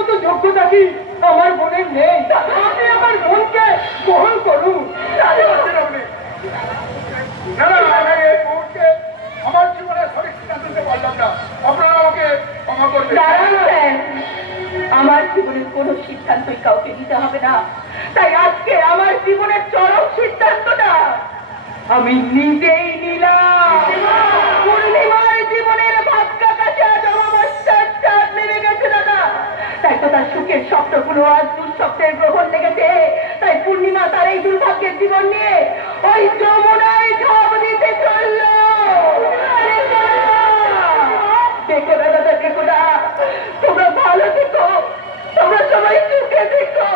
মতো যোগ্যতা কি আমার বোনের নেই? আপনি আমার বোনকে গ্রহণ করুন। আমার জীবনে সঠিক সিদ্ধান্ত নিতে পারলাম না, আপনারা আমাকে ক্ষমা করবেন। আমার জীবনের কোনো সিদ্ধান্তই কাউকে দিতে হবে না। তাই আজকে আমার জীবনের চরম সিদ্ধান্তটা আমি নিজেই নিলাম। পূর্ণিমার জীবনের ভাগ্যা কাছে আজ অমাবস্যার চাঁদ নেমে গেছে দাদা। তাই তো তার সুখের স্বপ্নগুলো আজ দুঃস্বপ্নের গ্রহণ লেগেছে। তাই পূর্ণিমা তার এই দুর্ভাগ্যের জীবন নিয়ে ওই যমুনায় ঝাঁপ দিতে চলল। দেখো না দাদা, দেখো না, তোমরা ভালো থেকো, তোমরা সবাই সুখে থেকো।